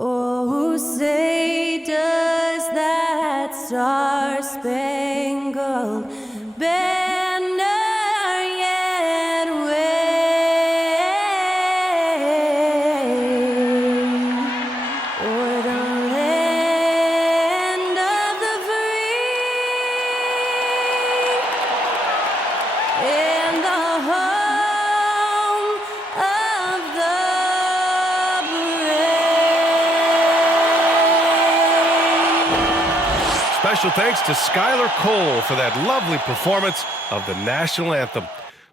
Oh, say does that star-spangled banner yet wave o'er the land of the free and the home of the Special thanks to Skylar Cole for that lovely performance of the national anthem.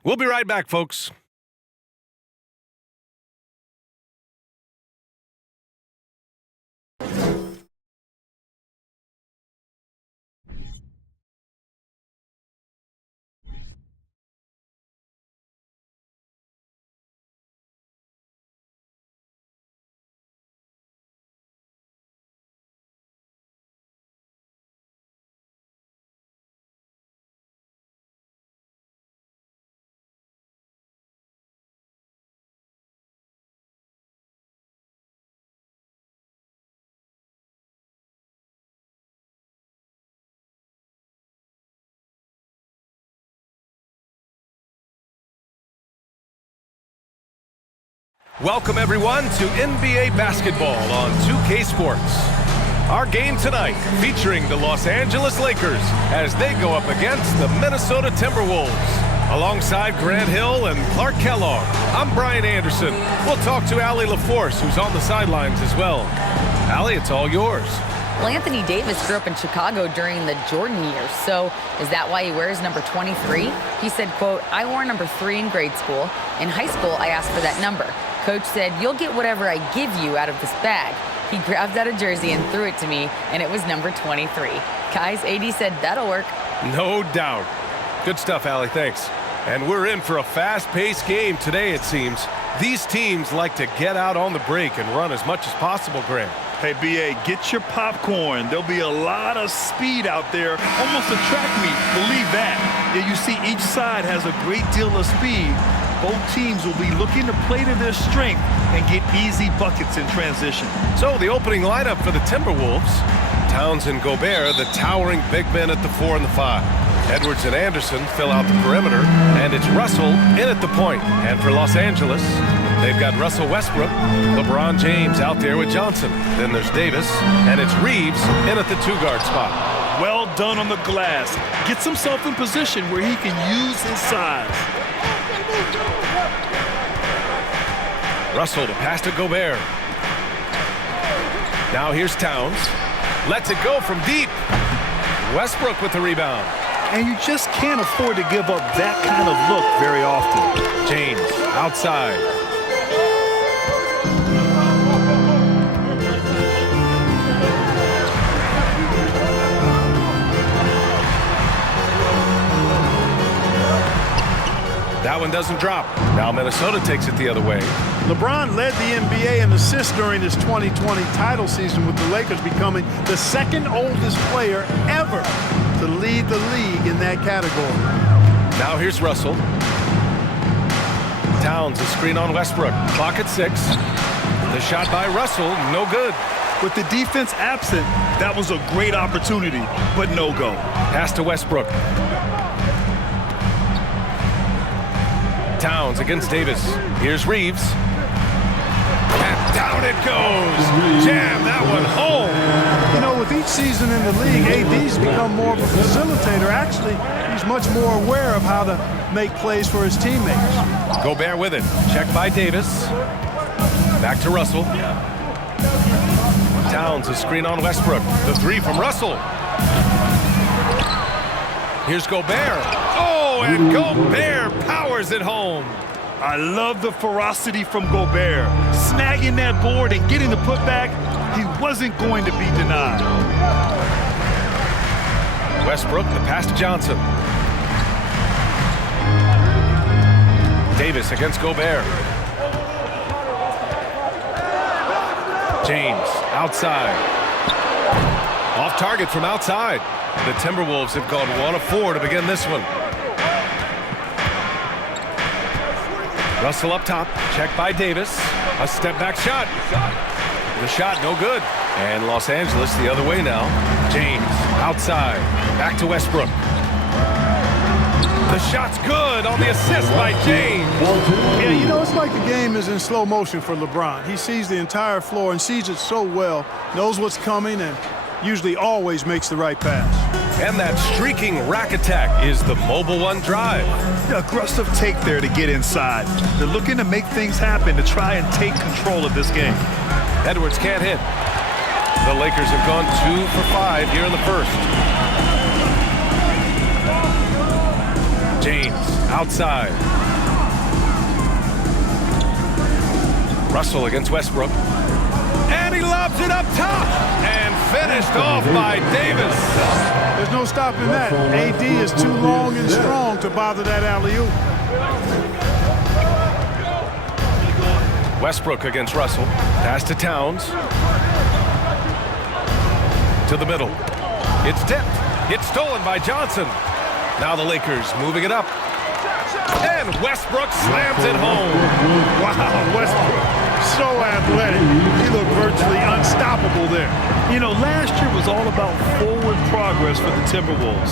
We'll be right back, folks. Welcome, everyone, to NBA basketball on 2K Sports. Our game tonight featuring the Los Angeles Lakers as they go up against the Minnesota Timberwolves. Alongside Grant Hill and Clark Kellogg, I'm Brian Anderson. We'll talk to Allie LaForce, who's on the sidelines as well. Allie, it's all yours. Well, Anthony Davis grew up in Chicago during the Jordan years, so is that why he wears number 23? He said, quote, "I wore number 3 in grade school. In high school, I asked for that number. Coach said, you'll get whatever I give you out of this bag." He grabbed out a jersey and threw it to me, and it was number 23. Guys, AD said that'll work. No doubt. Good stuff, Allie, thanks. And we're in for a fast-paced game today, it seems. These teams like to get out on the break and run as much as possible, Grant. Hey, BA, get your popcorn. There'll be a lot of speed out there, almost a track meet, believe that. Yeah, you see each side has a great deal of speed. Both teams will be looking to play to their strength and get easy buckets in transition. So the opening lineup for the Timberwolves, Towns and Gobert, the towering big men at the 4 and the 5. Edwards and Anderson fill out the perimeter, and it's Russell in at the point. And for Los Angeles, they've got Russell Westbrook, LeBron James out there with Johnson. Then there's Davis, and it's Reeves in at the 2-guard spot. Well done on the glass. Gets himself in position where he can use his size. Russell to pass to Gobert. Now here's Towns. Lets it go from deep. Westbrook with the rebound. And you just can't afford to give up that kind of look very often. James outside. That one doesn't drop. Now Minnesota takes it the other way. LeBron led the NBA in assists during his 2020 title season, with the Lakers becoming the second oldest player ever to lead the league in that category. Now here's Russell. Towns, a screen on Westbrook. Clock at 6. The shot by Russell, no good. With the defense absent, that was a great opportunity, but no go. Pass to Westbrook. Towns against Davis. Here's Reeves. And down it goes. Jam that one home. You know, with each season in the league, AD's become more of a facilitator. Actually, he's much more aware of how to make plays for his teammates. Gobert with it. Check by Davis. Back to Russell. Towns, a screen on Westbrook. The 3 from Russell. Here's Gobert. Oh, and Gobert powers it home. I love the ferocity from Gobert. Snagging that board and getting the putback, he wasn't going to be denied. Westbrook, the pass to Johnson. Davis Davis against Gobert. James outside. Off target from outside. The Timberwolves have gone 1 of 4 to begin this one. Russell up top, checked by Davis. A step back shot. The shot no good. And Los Angeles the other way now. James outside, back to Westbrook. The shot's good on the assist by James. Yeah, you know, it's like the game is in slow motion for LeBron. He sees the entire floor and sees it so well, knows what's coming, and usually always makes the right pass. And that streaking rack attack is the mobile one drive. Aggressive take there to get inside. They're looking to make things happen to try and take control of this game. Edwards can't hit. The Lakers have gone 2 for 5 here in the first. James outside. Russell against Westbrook. And he lobs it up top. And finished off by Davis. There's no stopping that. AD is too long and strong to bother that alley-oop. Westbrook against Russell. Pass to Towns. To the middle. It's tipped. It's stolen by Johnson. Now the Lakers moving it up. And Westbrook slams it home. Wow, Westbrook, so athletic. He looked virtually unstoppable there. You know, last year was all about forward progress for the Timberwolves,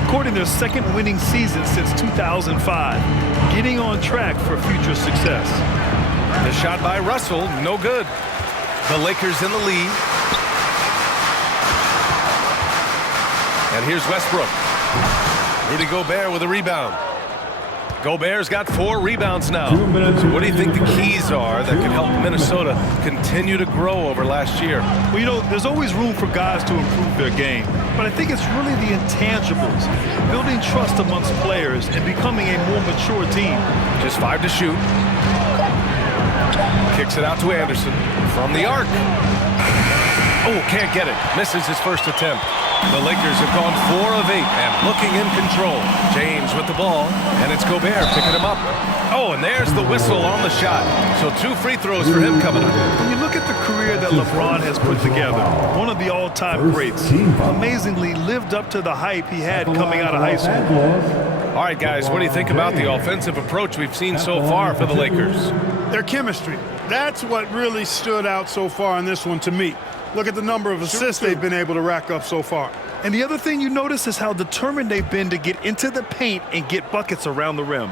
recording their second winning season since 2005, getting on track for future success. The shot by Russell, no good. The Lakers in the lead. And here's Westbrook. Rudy Gobert with a rebound. Gobert's got 4 rebounds now. What do you think the keys are that can help Minnesota continue to grow over last year? Well, you know, there's always room for guys to improve their game, but I think it's really the intangibles, building trust amongst players and becoming a more mature team. Just 5 to shoot. Kicks it out to Anderson from the arc. Oh, can't get it. Misses his first attempt. The Lakers have gone 4 of 8 and looking in control. James with the ball, and it's Gobert picking him up. Oh, and there's the whistle on the shot. So 2 free throws for him coming up. When you look at the career that LeBron has put together, one of the all-time greats, amazingly lived up to the hype he had coming out of high school. All right, guys, what do you think about the offensive approach we've seen so far for the Lakers? Their chemistry. That's what really stood out so far in this one to me. Look at the number of assists they've been able to rack up so far. And the other thing you notice is how determined they've been to get into the paint and get buckets around the rim.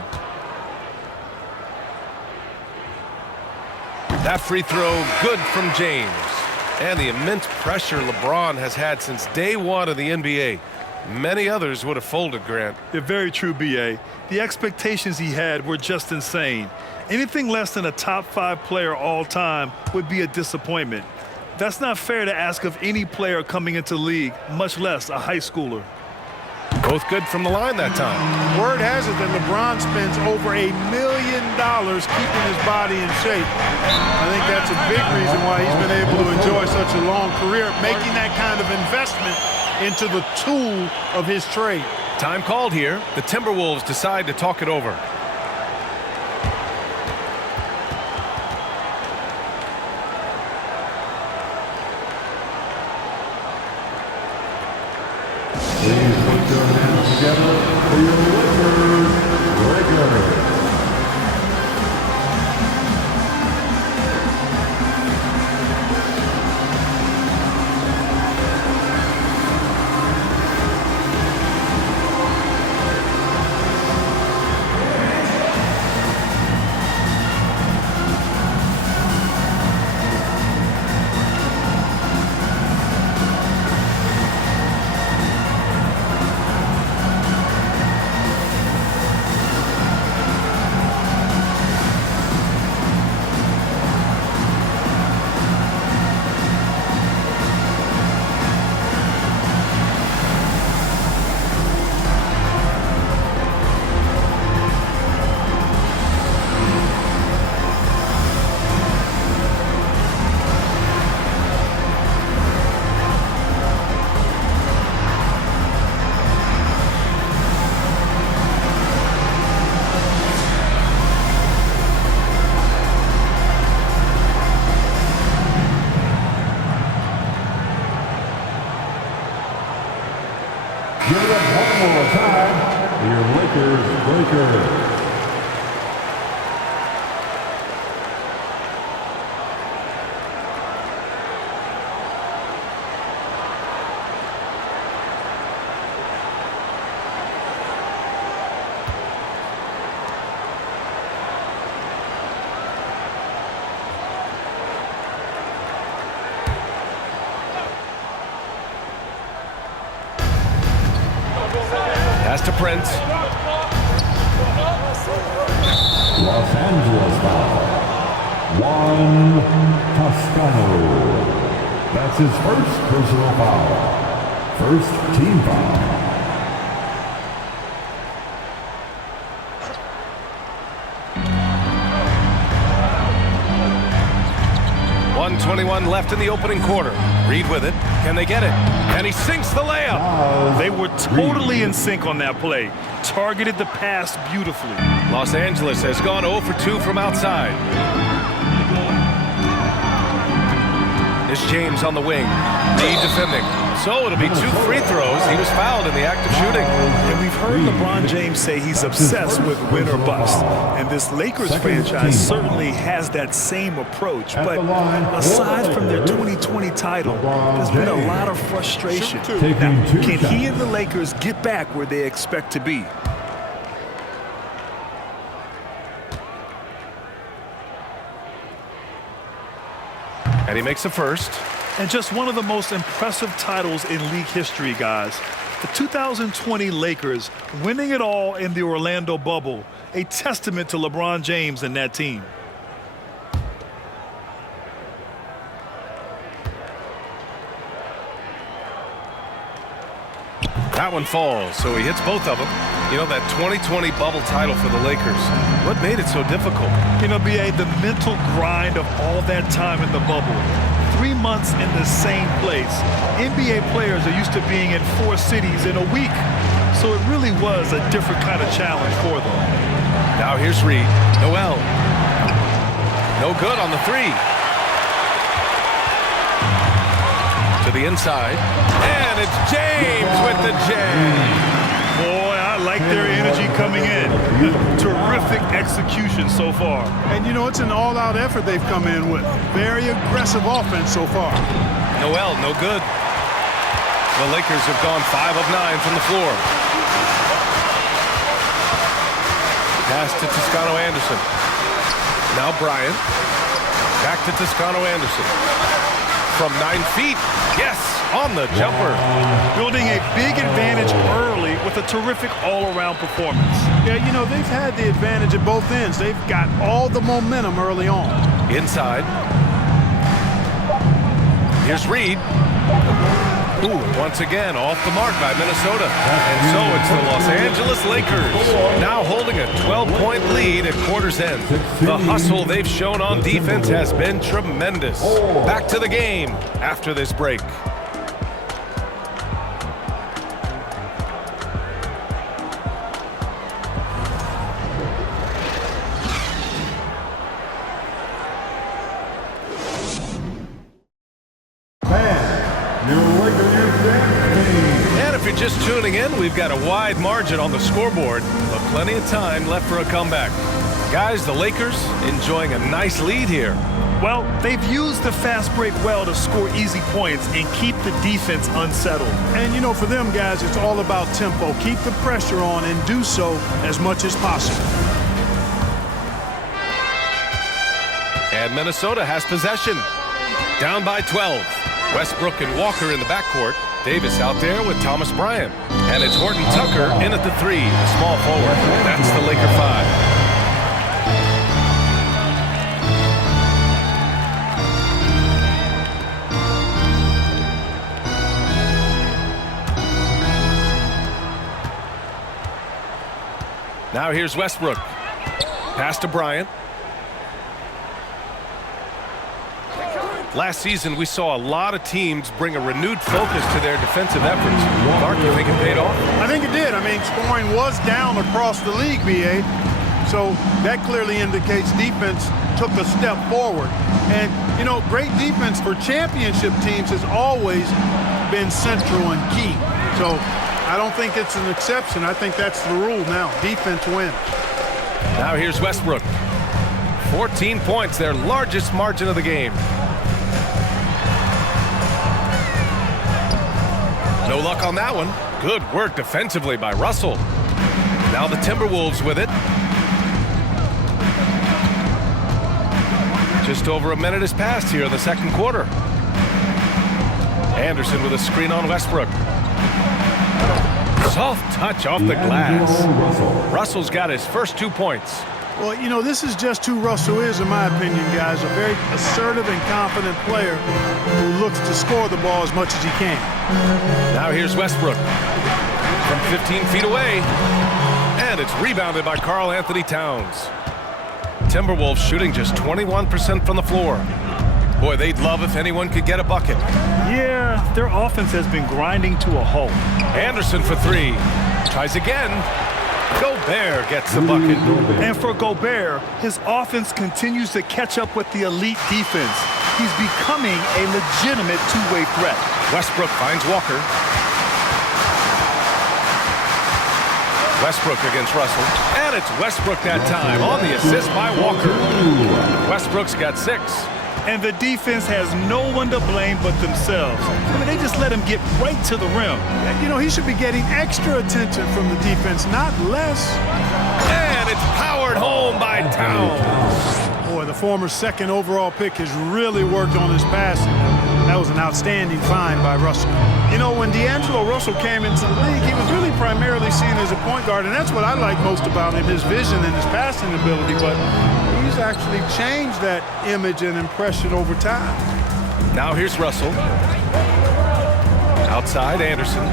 That free throw, good from James. And the immense pressure LeBron has had since day 1 of the NBA. Many others would have folded, Grant. They're very true, B.A. The expectations he had were just insane. Anything less than a top 5 player all time would be a disappointment. That's not fair to ask of any player coming into the league, much less a high schooler. Both good from the line that time. Word has it that LeBron spends over $1 million keeping his body in shape. I think that's a big reason why he's been able to enjoy such a long career, making that kind of investment into the tool of his trade. Time called here. The Timberwolves decide to talk it over. Please put your hands together for your Lakers. Lakers. Pass to Prince. Los Angeles foul. Juan Toscano. That's his first personal foul. First team foul. 1:21 left in the opening quarter. Reed with it. Can they get it? And he sinks the layup. They were totally in sync on that play. Targeted the pass beautifully. Los Angeles has gone 0 for 2 from outside. It's James on the wing. Reed defending. So it'll be 2 free throws. He was fouled in the act of shooting. And we've heard LeBron James say he's obsessed with win or bust. And this Lakers franchise certainly has that same approach. But aside from their 2020 title, there's been a lot of frustration. Now, can he and the Lakers get back where they expect to be? And he makes a first. And just one of the most impressive titles in league history, guys. The 2020 Lakers winning it all in the Orlando bubble. A testament to LeBron James and that team. That one falls, so he hits both of them. You know, that 2020 bubble title for the Lakers, what made it so difficult? You know, B.A., the mental grind of all that time in the bubble. 3 months in the same place. NBA players are used to being in 4 cities in a week. So it really was a different kind of challenge for them. Now here's Reed. Noel. No good on the 3. To the inside. And it's James with the jam. Boy, I like their energy coming in. Terrific execution so far. And, you know, it's an all-out effort they've come in with. Very aggressive offense so far. Noel, no good. The Lakers have gone 5 of 9 from the floor. Pass to Toscano-Anderson. Now Bryant. Back to Toscano-Anderson. From 9 feet. Yes, on the jumper. Building a big advantage early with a terrific all-around performance. Yeah, you know, they've had the advantage at both ends. They've got all the momentum early on. Inside. Here's Reed. Ooh, once again, off the mark by Minnesota. And so it's the Los Angeles Lakers now holding a 12-point lead at quarter's end. The hustle they've shown on defense has been tremendous. Back to the game after this break. And if you're just tuning in, we've got a wide margin on the scoreboard, but plenty of time left for a comeback. Guys, the Lakers enjoying a nice lead here. Well, they've used the fast break well to score easy points and keep the defense unsettled. And, you know, for them guys, it's all about tempo. Keep the pressure on and do so as much as possible. And Minnesota has possession. Down by 12. Westbrook and Walker in the backcourt. Davis out there with Thomas Bryant. And it's Horton Tucker in at the 3, the small forward. That's the Laker 5. Now here's Westbrook. Pass to Bryant. Last season, we saw a lot of teams bring a renewed focus to their defensive efforts. Mark, you think it paid off? I think it did. I mean, scoring was down across the league, B.A. So that clearly indicates defense took a step forward. And, you know, great defense for championship teams has always been central and key. So I don't think it's an exception. I think that's the rule now. Defense wins. Now here's Westbrook. 14 points, their largest margin of the game. No luck on that one. Good work defensively by Russell. Now the Timberwolves with it. Just over a minute has passed here in the second quarter. Anderson with a screen on Westbrook. Soft touch off the glass. Russell's got his first 2 points. Well, you know, this is just who Russell is, in my opinion, guys. A very assertive and confident player who looks to score the ball as much as he can. Now here's Westbrook from 15 feet away. And it's rebounded by Karl Anthony Towns. Timberwolves shooting just 21% from the floor. Boy, they'd love if anyone could get a bucket. Yeah, their offense has been grinding to a halt. Anderson for 3. Tries again. Gobert gets the bucket. And for Gobert, his offense continues to catch up with the elite defense. He's becoming a legitimate two-way threat. Westbrook finds Walker. Westbrook against Russell. And it's Westbrook that time on the assist by Walker. Westbrook's got 6. And the defense has no one to blame but themselves. I mean, they just let him get right to the rim. You know, he should be getting extra attention from the defense, not less. And it's powered home by Towns. Boy, the former second overall pick has really worked on his passing. That was an outstanding find by Russell. You know, when D'Angelo Russell came into the league, he was really primarily seen as a point guard, and that's what I like most about him, his vision and his passing ability. But he's actually changed that image and impression over time. Now here's Russell. Outside, Anderson.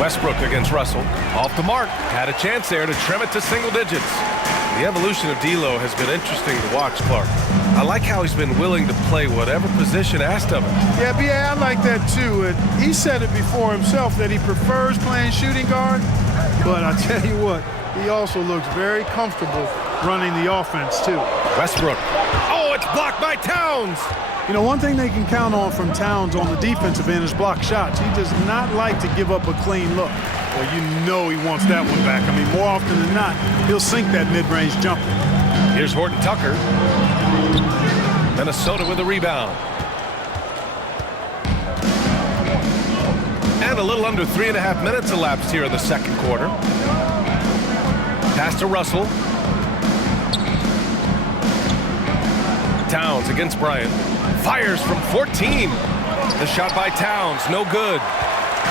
Westbrook against Russell. Off the mark. Had a chance there to trim it to single digits. The evolution of D'Lo has been interesting to watch, Clark. I like how he's been willing to play whatever position asked of him. Yeah, B.A., I like that too. And he said it before himself that he prefers playing shooting guard. But I tell you what, he also looks very comfortable running the offense too. Westbrook. Oh, it's blocked by Towns. You know, one thing they can count on from Towns on the defensive end is block shots. He does not like to give up a clean look. Well, you know he wants that one back. I mean, more often than not, he'll sink that mid-range jumper. Here's Horton Tucker. Minnesota with a rebound. And a little under 3.5 minutes elapsed here in the second quarter. Pass to Russell. Towns against Bryant. Fires from 14. The shot by Towns, no good.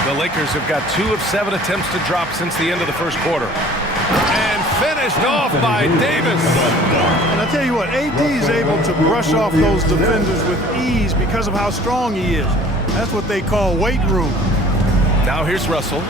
The Lakers have got 2 of 7 attempts to drop since the end of the first quarter. And finished off by Davis. And I tell you what, AD is able to brush off those defenders with ease because of how strong he is. That's what they call weight room. Now here's Russell.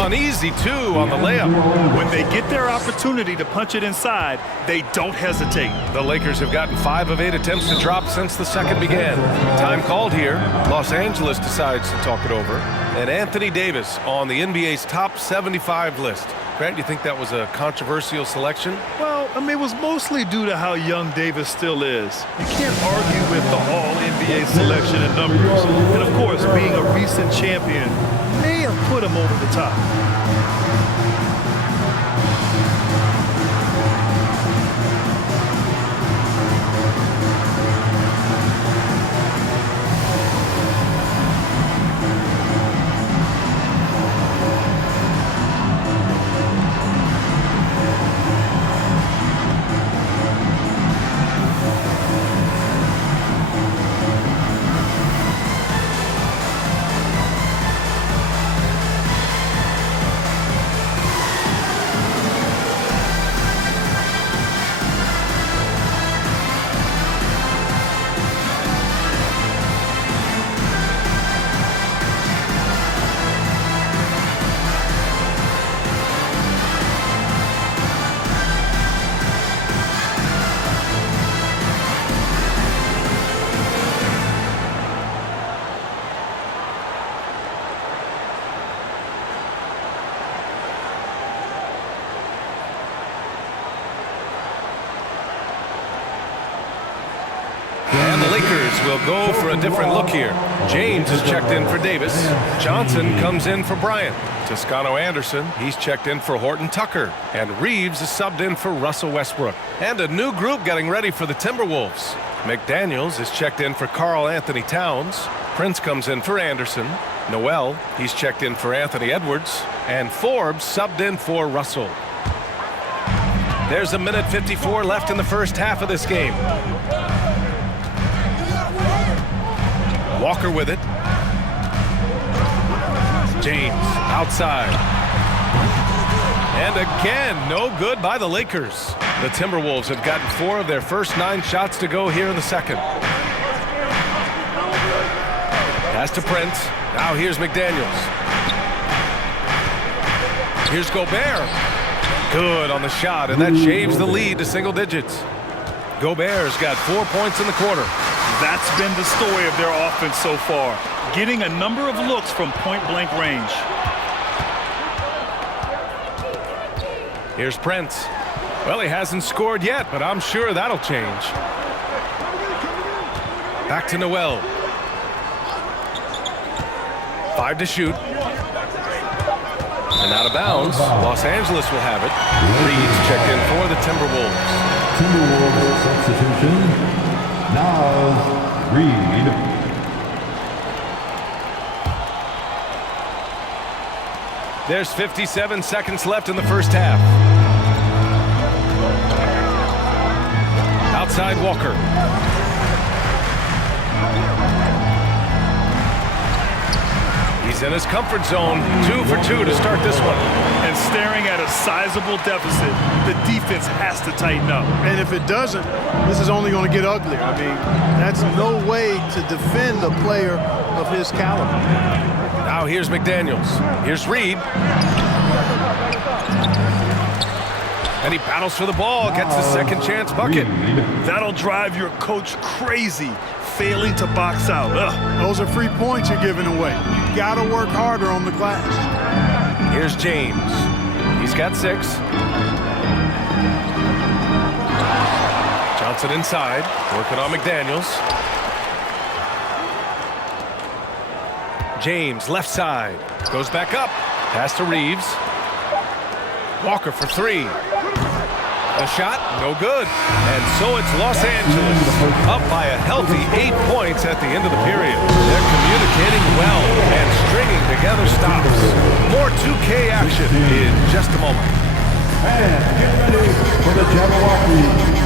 An easy 2 on the layup. When they get their opportunity to punch it inside, they don't hesitate. The Lakers have gotten 5 of 8 attempts to drop since the second began. Time called here. Los Angeles decides to talk it over. And Anthony Davis on the NBA's top 75 list. Grant, do you think that was a controversial selection? Well, I mean, it was mostly due to how young Davis still is. You can't argue with the all-NBA selection and numbers. And, of course, being a recent champion may have put him over the top. Lakers will go for a different look here. James is checked in for Davis. Johnson comes in for Bryant. Toscano-Anderson, he's checked in for Horton Tucker. And Reeves is subbed in for Russell Westbrook. And a new group getting ready for the Timberwolves. McDaniels is checked in for Karl Anthony Towns. Prince comes in for Anderson. Noel, he's checked in for Anthony Edwards. And Forbes subbed in for Russell. There's a minute 54 left in the first half of this game. Walker with it. James outside. And again, no good by the Lakers. The Timberwolves have gotten 4 of their first 9 shots to go here in the second. Pass to Prince. Now here's McDaniels. Here's Gobert. Good on the shot, and that shaves the lead to single digits. Gobert's got 4 points in the quarter. That's been the story of their offense so far, getting a number of looks from point-blank range. Here's Prince. Well, he hasn't scored yet, but I'm sure that'll change. Back to Noel. 5 to shoot. And out of bounds. Los Angeles will have it. Reed's checked in for the Timberwolves. Timberwolves substitution. Now, Reed. There's 57 seconds left in the first half. Outside Walker. He's in his comfort zone. 2 for 2 to start this one. And staring at a sizable deficit, the defense has to tighten up. And if it doesn't, this is only going to get uglier. I mean, that's no way to defend a player of his caliber. Now here's McDaniels. Here's Reed. And he battles for the ball, gets the second chance bucket. That'll drive your coach crazy, failing to box out. Ugh. Those are free points you're giving away. You got to work harder on the glass. Here's James. He's got 6. Johnson inside, working on McDaniels. James left side, goes back up. Pass to Reeves. Walker for 3. A shot, no good. And so it's Los Angeles, up by a healthy 8 points at the end of the period. They're communicating well and stringing together stops. More 2K action in just a moment. And get ready for the Jabberwocky.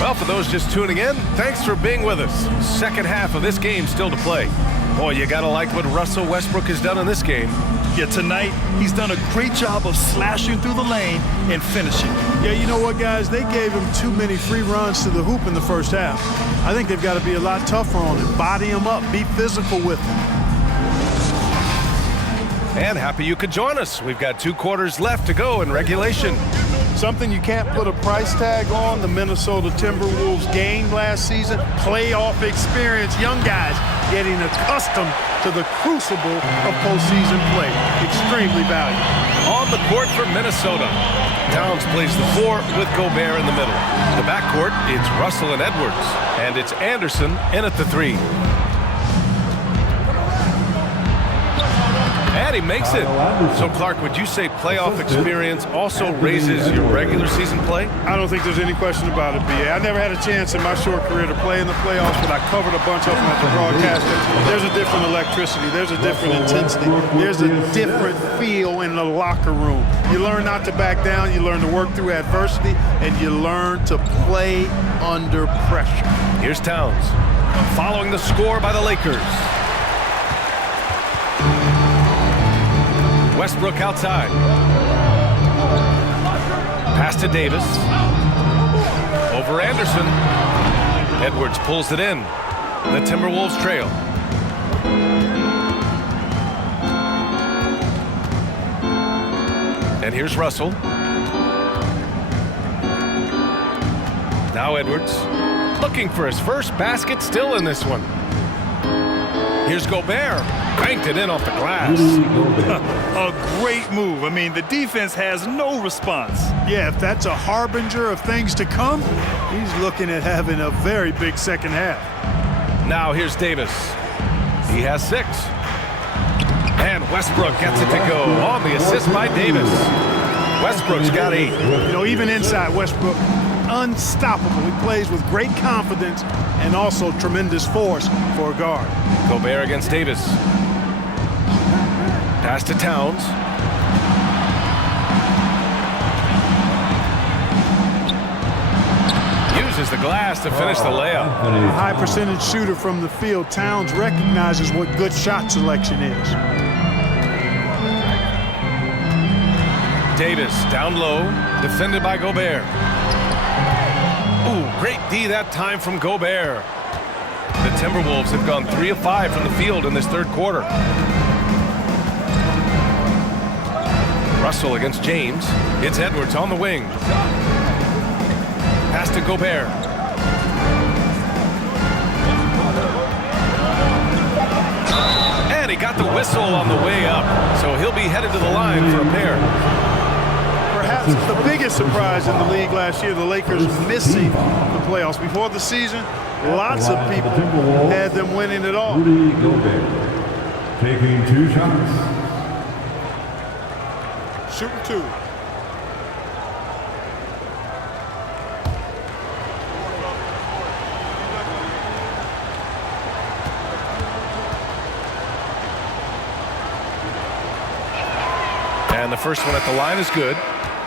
Well, for those just tuning in, thanks for being with us. Second half of this game still to play. Boy, you gotta like what Russell Westbrook has done in this game. Yeah, tonight, he's done a great job of slashing through the lane and finishing. Yeah, you know what, guys? They gave him too many free runs to the hoop in the first half. I think they've got to be a lot tougher on him. Body him up. Be physical with him. And happy you could join us. We've got 2 quarters left to go in regulation. Something you can't put a price tag on, the Minnesota Timberwolves gained last season. Playoff experience. Young guys getting accustomed to the crucible of postseason play. Extremely valuable. On the court for Minnesota, Towns plays the 4 with Gobert in the middle. The backcourt, it's Russell and Edwards. And it's Anderson in at the 3. And he makes it. So, Clark, would you say playoff experience also raises your regular season play? I don't think there's any question about it, B.A. I never had a chance in my short career to play in the playoffs, but I covered a bunch of them as a broadcaster. There's a different electricity. There's a different intensity. There's a different feel in the locker room. You learn not to back down. You learn to work through adversity, and you learn to play under pressure. Here's Towns, following the score by the Lakers. Westbrook outside. Pass to Davis. Over Anderson. Edwards pulls it in. The Timberwolves trail. And here's Russell. Now Edwards. Looking for his first basket, still in this one. Here's Gobert. Banked it in off the glass. A great move. I mean, the defense has no response. Yeah, if that's a harbinger of things to come, he's looking at having a very big second half. Now here's Davis. He has 6. And Westbrook gets it to go on the assist by Davis. Westbrook's got 8. You know, even inside, Westbrook, unstoppable. He plays with great confidence and also tremendous force for a guard. Gobert against Davis. Pass to Towns. Uses the glass to finish the layup. A high percentage shooter from the field. Towns recognizes what good shot selection is. Davis down low, defended by Gobert. Ooh, great D that time from Gobert. The Timberwolves have gone 3 of 5 from the field in this third quarter. Russell against James. It's Edwards on the wing. Pass to Gobert. And he got the whistle on the way up, so he'll be headed to the line for a pair. Perhaps the biggest surprise in the league last year, the Lakers missing the playoffs. Before the season, lots of people had them winning it all. Rudy Gobert taking 2 shots. Shooting 2. And the first one at the line is good.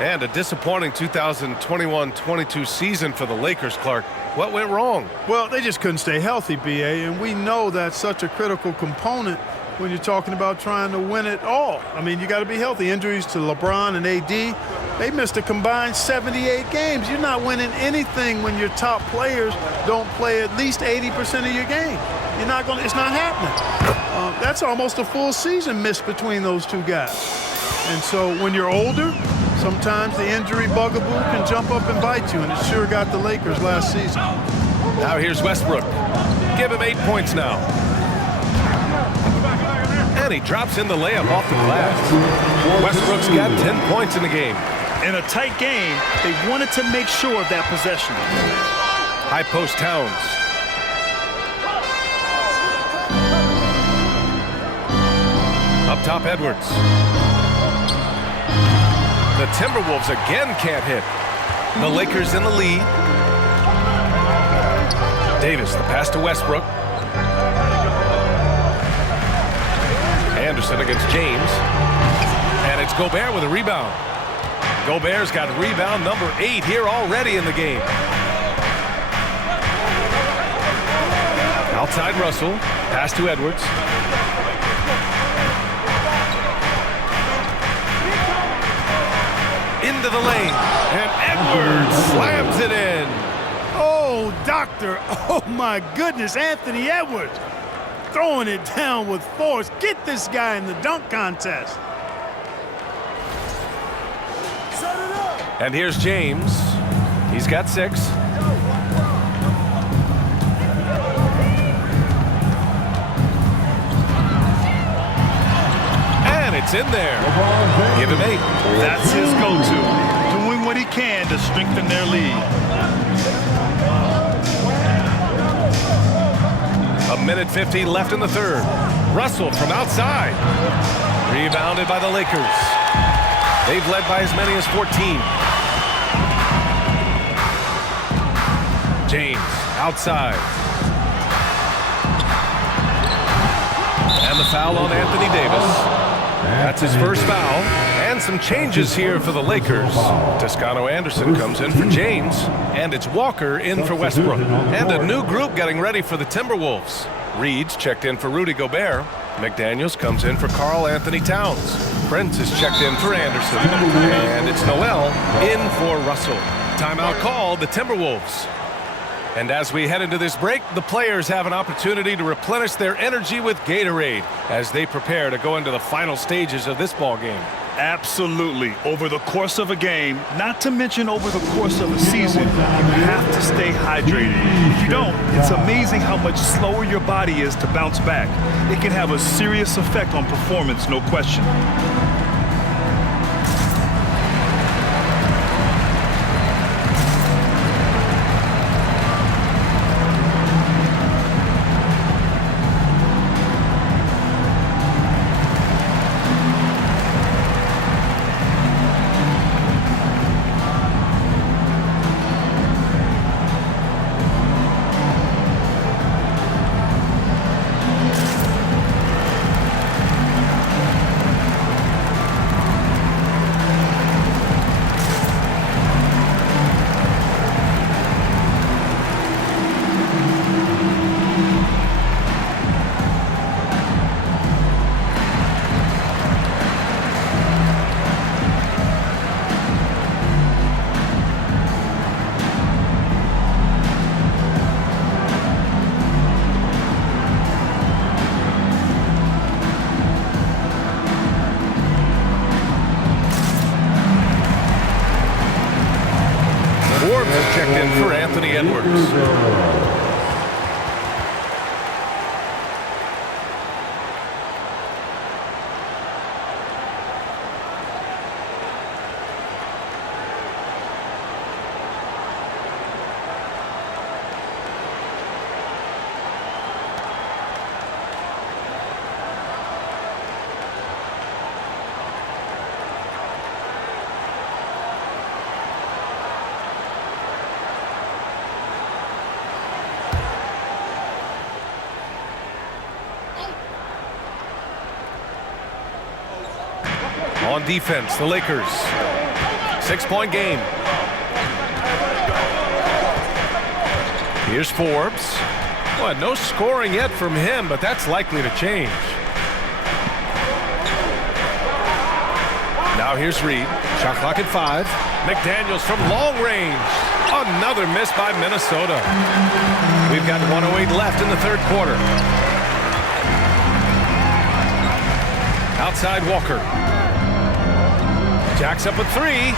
And a disappointing 2021-22 season for the Lakers, Clark. What went wrong? Well, they just couldn't stay healthy, B.A., and we know that's such a critical component when you're talking about trying to win it all. I mean, you got to be healthy. Injuries to LeBron and AD, they missed a combined 78 games. You're not winning anything when your top players don't play at least 80% of your game. You're not going. It's not happening. That's almost a full season missed between those two guys. And so when you're older, sometimes the injury bugaboo can jump up and bite you, and it sure got the Lakers last season. Now here's Westbrook. Give him 8 points now. And he drops in the layup off the glass. Westbrook's got 10 points in the game. In a tight game, they wanted to make sure of that possession. High post Towns. Up top, Edwards. The Timberwolves again can't hit. The Lakers in the lead. Davis, the pass to Westbrook. Anderson against James. And it's Gobert with a rebound. Gobert's got rebound number 8 here already in the game. Outside Russell. Pass to Edwards. into the lane, and Edwards slams it in. Oh, doctor. Oh, my goodness. Anthony Edwards throwing it down with force. Get this guy in the dunk contest. And here's James. He's got 6. And it's in there. Give him 8. That's his go-to, doing what he can to strengthen their lead. A minute 50 left in the third. Russell from outside. Rebounded by the Lakers. They've led by as many as 14. James outside. And the foul on Anthony Davis. That's his first foul. And some changes here for the Lakers. Toscano Anderson comes in for James. And it's Walker in for Westbrook. And a new group getting ready for the Timberwolves. Reed's checked in for Rudy Gobert. McDaniels comes in for Karl Anthony Towns. Prince is checked in for Anderson. And it's Noel in for Russell. Timeout called, the Timberwolves. And as we head into this break, the players have an opportunity to replenish their energy with Gatorade as they prepare to go into the final stages of this ball game. Absolutely. Over the course of a game, not to mention over the course of a season, you have to stay hydrated. If you don't, it's amazing how much slower your body is to bounce back. It can have a serious effect on performance, no question. Checked in for Anthony Edwards. On defense, the Lakers. 6-point game. Here's Forbes. Well, no scoring yet from him, but that's likely to change. Now here's Reed. Shot clock at 5. McDaniels from long range. Another miss by Minnesota. We've got 1:08 left in the third quarter. Outside Walker. Jacks up a 3.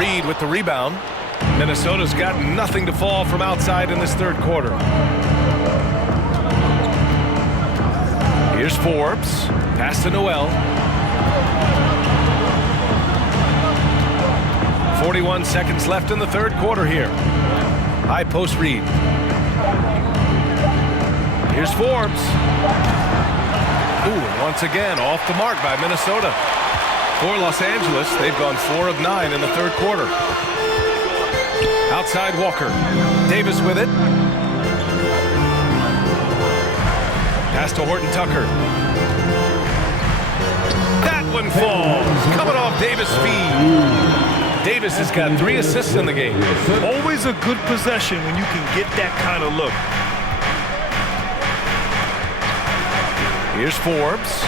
Reed with the rebound. Minnesota's got nothing to fall from outside in this third quarter. Here's Forbes. Pass to Noel. 41 seconds left in the third quarter here. High post Reed. Here's Forbes. Ooh, and once again off the mark by Minnesota. For Los Angeles, they've gone 4 of 9 in the third quarter. Outside Walker. Davis with it. Pass to Horton Tucker. That one falls. Coming off Davis' feed. Davis has got 3 assists in the game. Always a good possession when you can get that kind of look. Here's Forbes.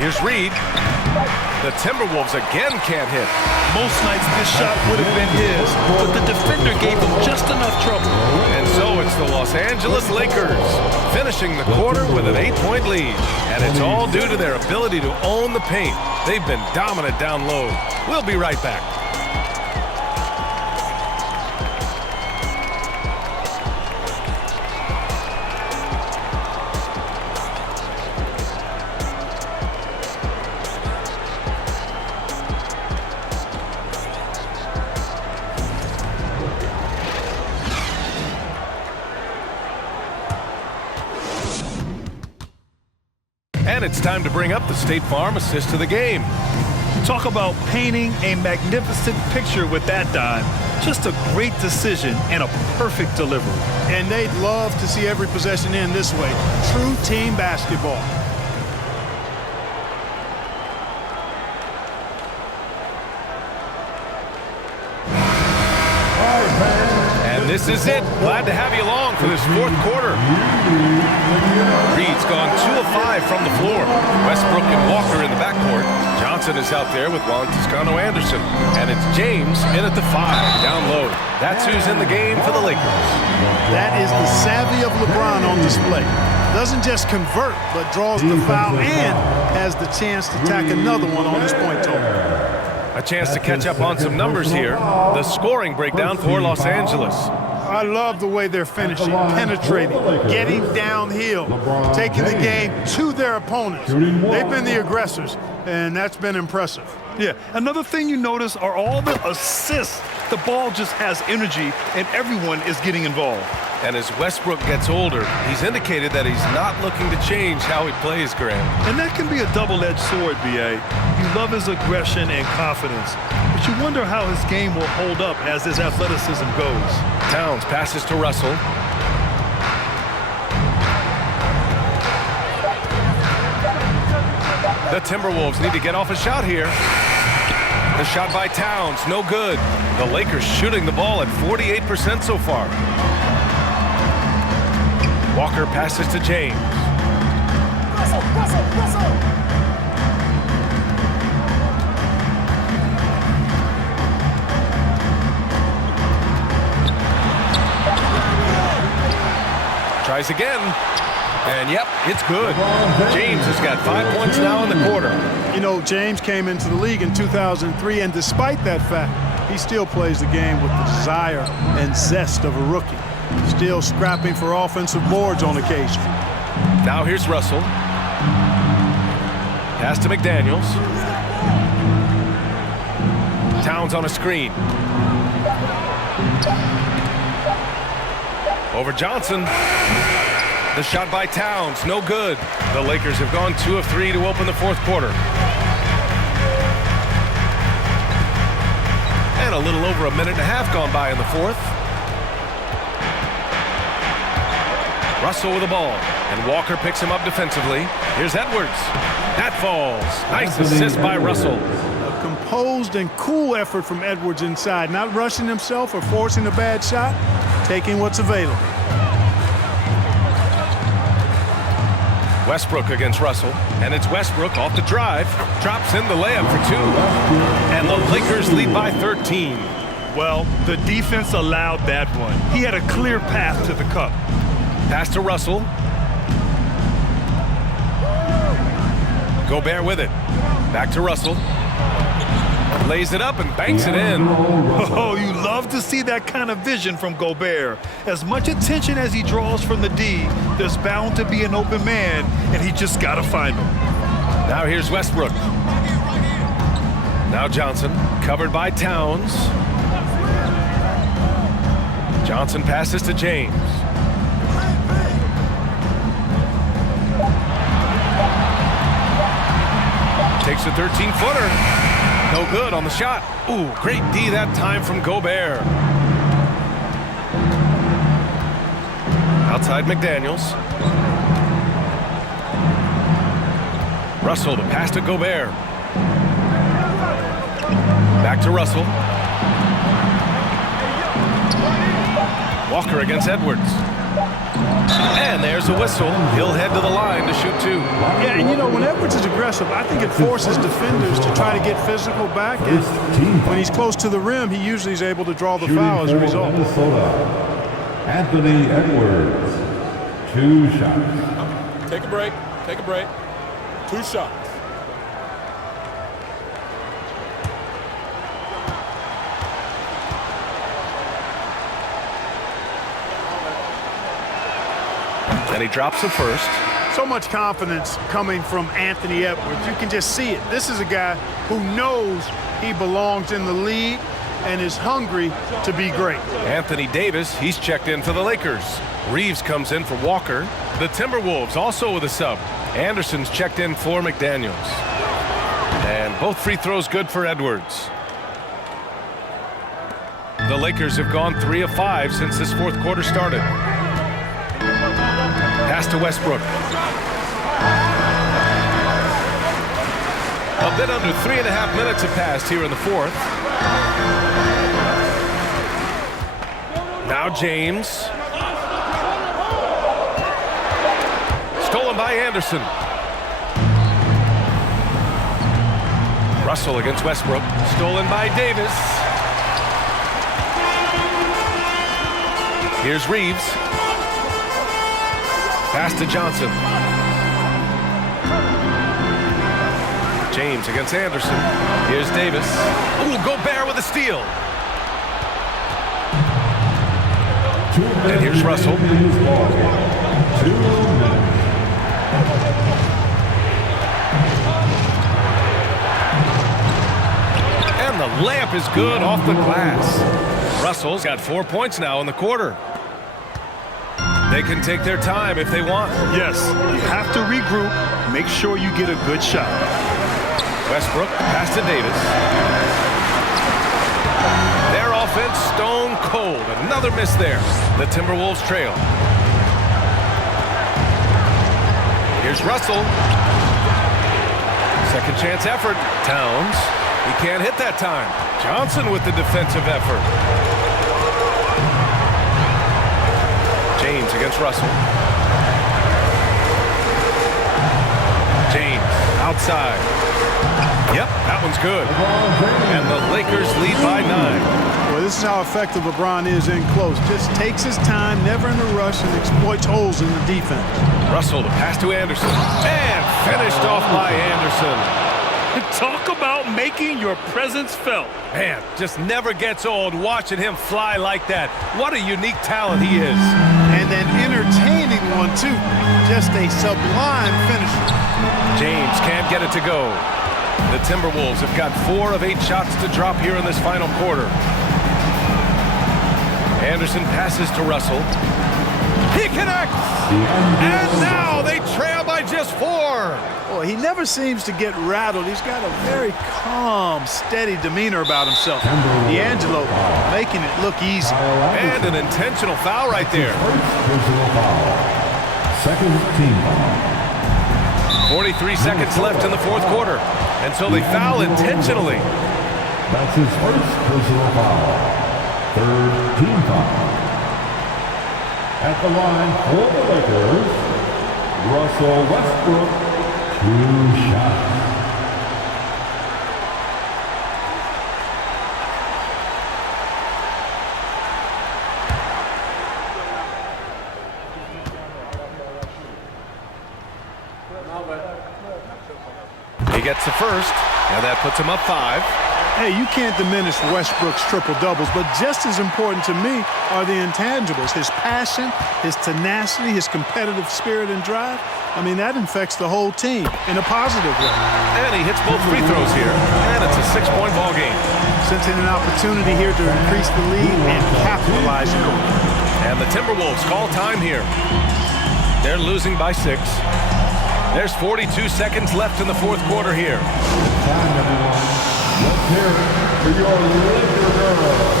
Here's Reed. The Timberwolves again can't hit. Most nights this shot would have been his, but the defender gave him just enough trouble. And so it's the Los Angeles Lakers finishing the quarter with an 8-point lead. And it's all due to their ability to own the paint. They've been dominant down low. We'll be right back. And it's time to bring up the State Farm assist to the game. Talk about painting a magnificent picture with that dime. Just a great decision and a perfect delivery. And they'd love to see every possession end this way. True team basketball. And this is it. Glad to have you along for this fourth quarter. Reed's gone 2 of 5 from the floor. Westbrook and Walker in the backcourt. Johnson is out there with Juan Toscano-Anderson. And it's James in at the 5, down low. That's who's in the game for the Lakers. That is the savvy of LeBron on display. Doesn't just convert, but draws the foul and has the chance to tack another one on his point total. A chance to catch up on some numbers here. The scoring breakdown for Los Angeles. I love the way they're finishing, penetrating, getting downhill, taking the game to their opponents. They've been the aggressors, and that's been impressive. Yeah, another thing you notice are all the assists. The ball just has energy, and everyone is getting involved. And as Westbrook gets older, he's indicated that he's not looking to change how he plays, Graham. And that can be a double-edged sword, B.A. You love his aggression and confidence, but you wonder how his game will hold up as his athleticism goes. Towns passes to Russell. The Timberwolves need to get off a shot here. The shot by Towns, no good. The Lakers shooting the ball at 48% so far. Walker passes to James. Russell. Tries again. And yep, it's good. James has got 5 points now in the quarter. You know, James came into the league in 2003, and despite that fact, he still plays the game with the desire and zest of a rookie. Still scrapping for offensive boards on occasion. Now here's Russell. Pass to McDaniels. Towns on a screen. Over Johnson. The shot by Towns, no good. The Lakers have gone 2 of 3 to open the fourth quarter. And a little over a minute and a half gone by in the fourth. Russell with the ball, and Walker picks him up defensively. Here's Edwards. That falls. Nice assist by Russell. A composed and cool effort from Edwards inside, not rushing himself or forcing a bad shot, taking what's available. Westbrook against Russell, and it's Westbrook off the drive, drops in the layup for 2, and the Lakers lead by 13. Well, the defense allowed that one. He had a clear path to the cup. Pass to Russell. Gobert with it. Back to Russell. Lays it up and banks it in. Oh, you love to see that kind of vision from Gobert. As much attention as he draws from the D, there's bound to be an open man, and he just got to find him. Now here's Westbrook. Now Johnson, covered by Towns. Johnson passes to James. Takes a 13-footer. No good on the shot. Ooh, great D that time from Gobert. Outside McDaniels. Russell, the pass to Gobert. Back to Russell. Walker against Edwards. And there's a whistle. He'll head to the line to shoot 2. Yeah, and you know, when Edwards is aggressive, I think it forces defenders to try to get physical back. And when he's close to the rim, he usually is able to draw the foul as a result. Minnesota, Anthony Edwards, 2 shots. Take a break. Take a break. 2 shots. And he drops the first. So much confidence coming from Anthony Edwards. You can just see it. This is a guy who knows he belongs in the league and is hungry to be great. Anthony Davis, he's checked in for the Lakers. Reeves comes in for Walker. The Timberwolves also with a sub. Anderson's checked in for McDaniels. And both free throws good for Edwards. The Lakers have gone 3 of 5 since this fourth quarter started. Pass to Westbrook. A bit under 3.5 minutes have passed here in the fourth. Now James. Stolen by Anderson. Russell against Westbrook. Stolen by Davis. Here's Reeves. Pass to Johnson. James against Anderson. Here's Davis. Ooh, Gobert with a steal. And here's Russell. And the layup is good off the glass. Russell's got 4 points now in the quarter. They can take their time if they want. Yes, you have to regroup. Make sure you get a good shot. Westbrook, pass to Davis. Their offense stone cold. Another miss there. The Timberwolves trail. Here's Russell. Second chance effort. Towns. He can't hit that time. Johnson with the defensive effort. James against Russell. James outside. Yep, that one's good. And the Lakers lead by 9. Well, this is how effective LeBron is in close. Just takes his time, never in a rush, and exploits holes in the defense. Russell, the pass to Anderson. And finished off by Anderson. Talk about making your presence felt. Man, just never gets old watching him fly like that. What a unique talent he is. And an entertaining one, too. Just a sublime finisher. James can't get it to go. The Timberwolves have got 4 of 8 shots to drop here in this final quarter. Anderson passes to Russell. He connects! And now they trail by just 4. Boy, he never seems to get rattled. He's got a very calm, steady demeanor about himself. D'Angelo making it look easy. And an intentional foul right there. Second team foul. 43 seconds left in the fourth quarter. And so they foul intentionally. That's his first personal foul. Third team foul. At the line for the Lakers, Russell Westbrook, 2 shots. He gets the first, and that puts him up 5. Hey, you can't diminish Westbrook's triple-doubles, but just as important to me are the intangibles. His passion, his tenacity, his competitive spirit and drive. I mean, that infects the whole team in a positive way. And he hits both free throws here, and it's a 6-point ball game. Sensing an opportunity here to increase the lead and capitalize on it. And the Timberwolves call time here. They're losing by 6. There's 42 seconds left in the fourth quarter here. Time, everyone. Let's hear it for your Laker girls.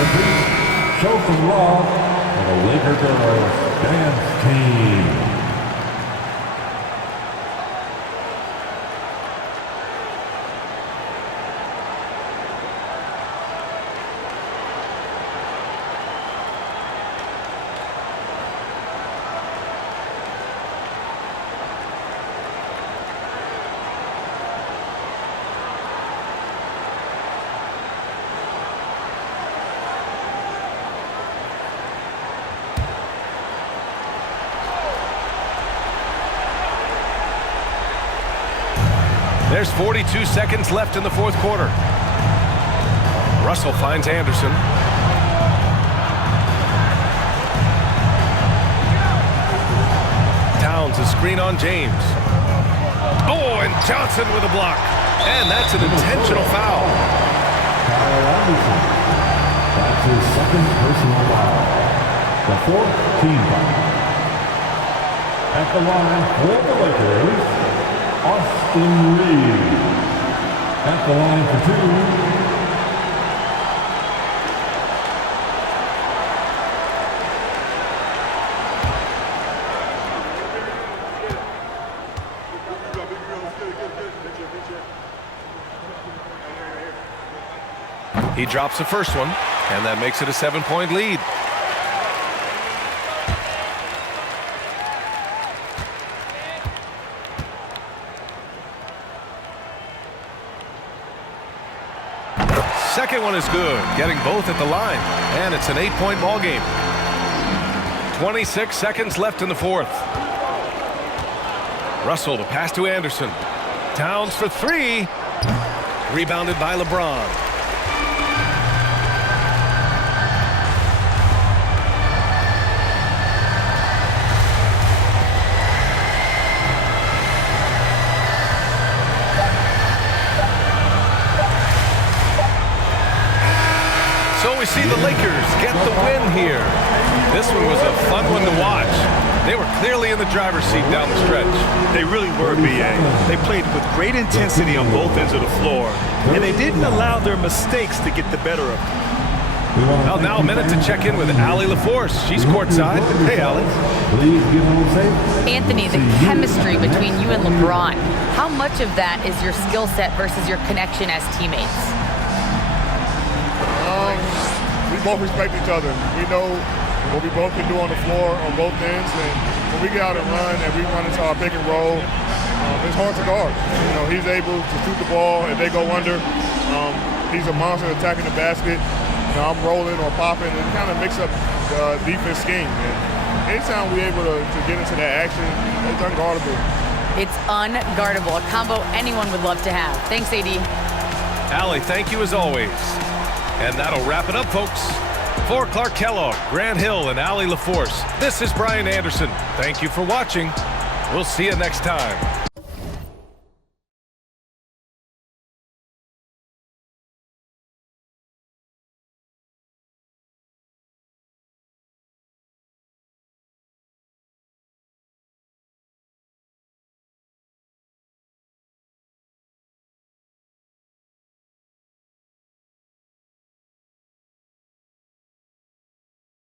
your feet. Show some love for the Laker girls dance team. There's 42 seconds left in the fourth quarter. Russell finds Anderson. Towns a screen on James. Oh, and Johnson with a block. And that's an intentional foul. Kyle Anderson. That's his second personal foul. The fourth team foul. At the line for the Lakers, Austin Reed. At the line for two, he drops the first one, and that makes it a 7-point lead. Second one is good, getting both at the line, and it's an 8-point ball game. 26 seconds left in the fourth. Russell to pass to Anderson. Towns for three. Rebounded by LeBron. So we see the Lakers get the win here. This one was a fun one to watch. They were clearly in the driver's seat down the stretch. They really were, B.A. They played with great intensity on both ends of the floor, and they didn't allow their mistakes to get the better of them. Well, now a minute to check in with Allie LaForce. She's courtside. Hey, Allie. please get home safe. Anthony, the chemistry between you and LeBron, how much of that is your skill set versus your connection as teammates? We both respect each other. We know what we both can do on the floor on both ends, and when we get out and run and we run into our pick and roll, it's hard to guard. You know, he's able to shoot the ball and they go under. He's a monster attacking the basket. You know, I'm rolling or popping and kind of mix up the defense scheme. And anytime we're able to get into that action, it's unguardable. It's unguardable, a combo anyone would love to have. Thanks, AD. Allie, thank you as always. And that'll wrap it up, folks. For Clark Kellogg, Grant Hill, and Allie LaForce, this is Brian Anderson. Thank you for watching. We'll see you next time.